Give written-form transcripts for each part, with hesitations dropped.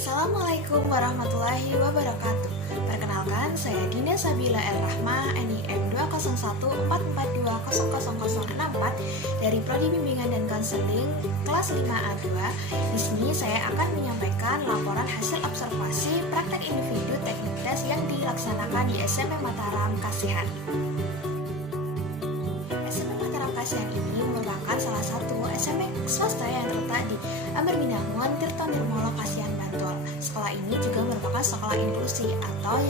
Assalamualaikum warahmatullahi wabarakatuh. Perkenalkan, saya Dina Sabila El-Rahma, NIM 20144200064 dari Prodi Bimbingan dan Konseling kelas 5A2. Di sini saya akan menyampaikan laporan hasil observasi praktek individu teknik tes yang dilaksanakan di SMP Mataram Kasihan. SMP Mataram Kasihan ini merupakan salah satu SMP swasta yang terletak di Amberminangun, Tirto Nirmolo, Kasihan, Bantul. Sekolah ini juga merupakan sekolah inklusi atau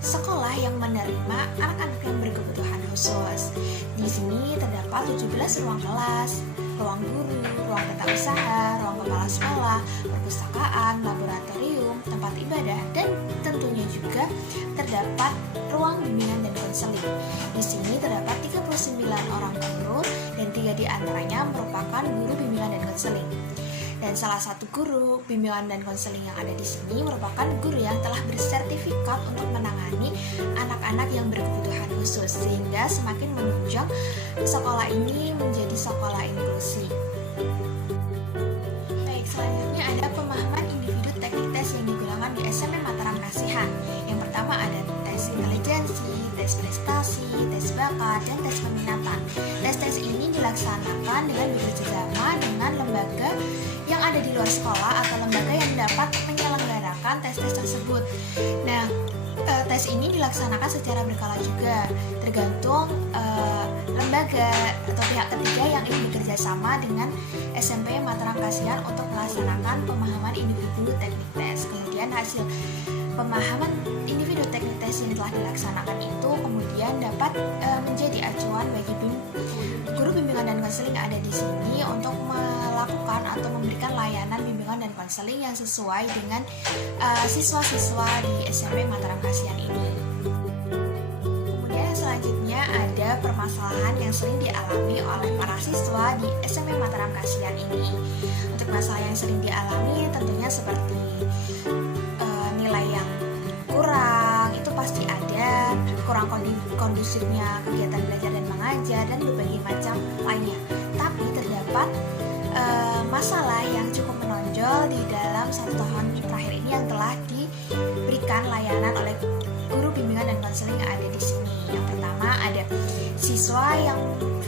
sekolah yang menerima anak-anak yang berkebutuhan khusus. Di sini terdapat 17 ruang kelas, ruang guru, ruang tata usaha, ruang kepala sekolah, perpustakaan, laboratorium, tempat ibadah, dan tentunya juga terdapat ruang bimbingan dan konseling. Di sini terdapat 39 orang guru dan 3 diantaranya merupakan guru bimbingan dan konseling. Dan salah satu guru bimbingan dan konseling yang ada di sini merupakan guru yang telah bersertifikat untuk menangani anak-anak yang berkebutuhan khusus, sehingga semakin menunjang sekolah ini menjadi sekolah inklusi. Baik, selanjutnya ada pemahaman individu teknik tes yang digunakan di SMP Mataram Kasihan. Yang pertama ada tes intelijensi, tes prestasi, tes bakat, dan tes peminatan. Tes-tes ini dilaksanakan dengan bekerjasama dengan lembaga yang ada di luar sekolah atau lembaga yang dapat menyelenggarakan tes-tes tersebut. Nah, tes ini dilaksanakan secara berkala juga, tergantung lembaga atau pihak ketiga yang ingin bekerja sama dengan SMP Mataram Kasihan untuk melaksanakan pemahaman individu teknik tes. Kemudian hasil pemahaman individu teknik tes yang telah dilaksanakan itu kemudian dapat menjadi acuan bagi guru bimbingan dan konseling yang ada di sini untuk melakukan atau memberikan layanan bimbingan dan konseling yang sesuai dengan siswa-siswa di SMP Mataram Kasihan ini. Kemudian selanjutnya ada permasalahan yang sering dialami oleh para siswa di SMP Mataram Kasihan ini. Untuk masalah yang sering dialami tentunya seperti nilai yang kurang, itu pasti ada, kurang kondusifnya kegiatan belajar dan mengajar, dan berbagai macam lainnya. Tapi terdapat masalah yang cukup menonjol di dalam 1 tahun terakhir ini yang telah diberikan layanan oleh guru bimbingan dan konseling yang ada di sini. Yang pertama ada siswa yang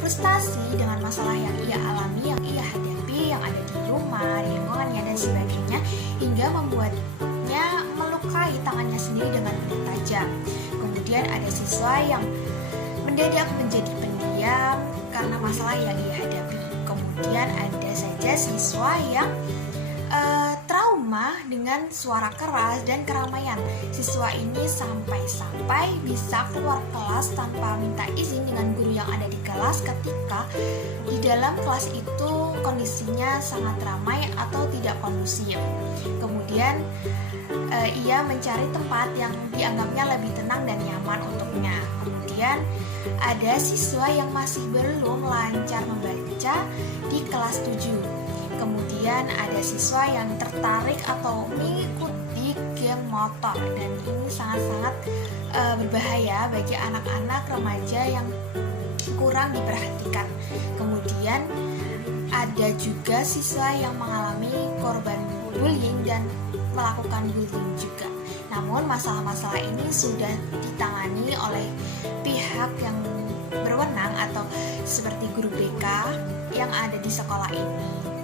frustasi dengan masalah yang ia alami, yang ia hadapi, yang ada di rumah, di lingkungannya, dan sebagainya, hingga membuatnya melukai tangannya sendiri dengan benda tajam. Kemudian ada siswa yang mendadak menjadi pendiam karena masalah yang ia hadapi. Kemudian ada saja siswa yang trauma dengan suara keras dan keramaian. Siswa ini sampai-sampai bisa keluar kelas tanpa minta izin dengan guru yang ada di kelas ketika di dalam kelas itu kondisinya sangat ramai atau tidak kondusif. Kemudian ia mencari tempat yang dianggapnya lebih tenang dan nyaman untuknya. Kemudian ada siswa yang masih belum lancar membaca di kelas 7. Kemudian ada siswa yang tertarik atau mengikuti game motor, dan ini sangat-sangat berbahaya bagi anak-anak remaja yang kurang diperhatikan. Kemudian ada juga siswa yang mengalami korban bullying dan melakukan bullying juga. Namun masalah-masalah ini sudah ditangani oleh pihak yang berwenang atau seperti guru BK yang ada di sekolah ini.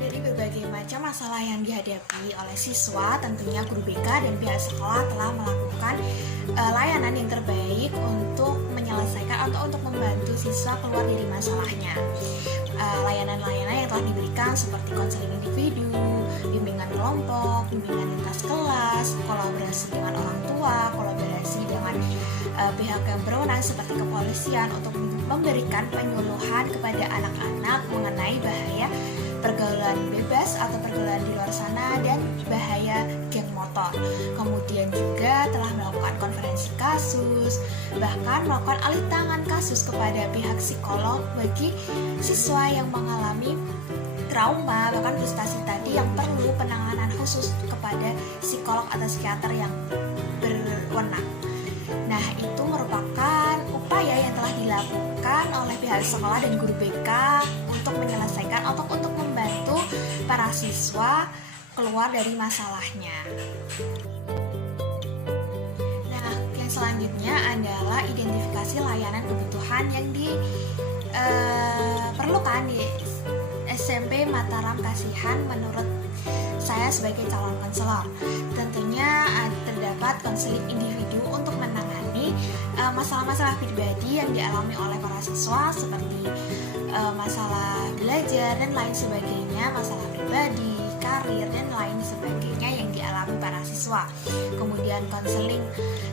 Dari berbagai macam masalah yang dihadapi oleh siswa, tentunya guru BK dan pihak sekolah telah melakukan layanan yang terbaik untuk menyelesaikan atau untuk membantu siswa keluar dari masalahnya. Layanan-layanan yang telah diberikan seperti konseling individu, bimbingan kelompok, bimbingan lintas kelas, kolaborasi dengan orang tua, kolaborasi dengan pihak yang berwenang seperti kepolisian untuk memberikan penyuluhan kepada anak-anak mengenai bahaya pergaulan bebas atau pergaulan di luar sana dan bahaya geng motor. Kemudian juga telah melakukan konferensi kasus, bahkan melakukan alih tangan kasus kepada pihak psikolog bagi siswa yang mengalami trauma, bahkan frustasi tadi yang perlu penanganan khusus kepada psikolog atau psikiater yang berwenang. Nah, itu merupakan upaya yang telah dilakukan oleh pihak sekolah dan guru BK untuk menyelesaikan atau untuk membantu para siswa keluar dari masalahnya. Nah, yang selanjutnya adalah identifikasi layanan kebutuhan yang diperlukan di SMP Mataram Kasihan menurut saya sebagai calon konselor. Tentunya terdapat konseling individu untuk menangani masalah-masalah pribadi yang dialami oleh para siswa seperti masalah belajar dan lain sebagainya, masalah pribadi, karir dan lain sebagainya yang dialami para siswa. Kemudian konseling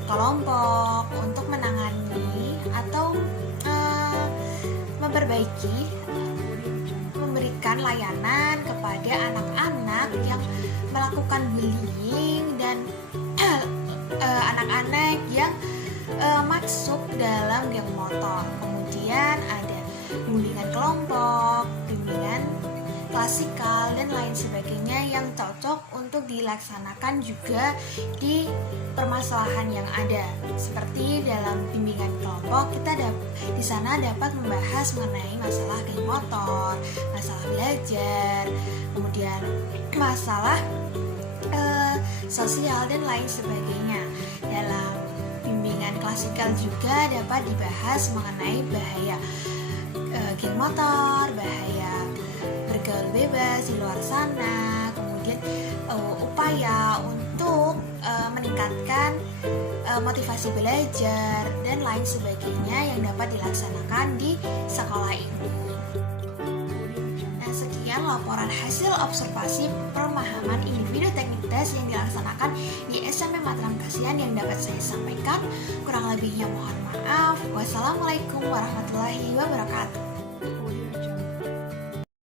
kelompok untuk menangani atau memberikan layanan kepada anak-anak yang melakukan bullying dan anak-anak yang masuk dalam geng motor. Kemudian ada bimbingan kelompok, bimbingan klasikal dan lain sebagainya yang cocok untuk dilaksanakan juga di permasalahan yang ada. Seperti dalam bimbingan kelompok, kita di sana dapat membahas mengenai masalah geng motor, masalah belajar, kemudian masalah sosial dan lain sebagainya. Dalam bimbingan klasikal juga dapat dibahas mengenai bahaya geng motor, bahaya bergaul bebas di luar sana, kemudian upaya untuk meningkatkan motivasi belajar dan lain sebagainya yang dapat dilaksanakan di sekolah ini. Nah, sekian laporan hasil observasi pemahaman individu teknik tes yang dilaksanakan di SMP Mataram Kasihan yang dapat saya sampaikan. Kurang lebihnya mohon maaf. Wassalamualaikum warahmatullahi wabarakatuh.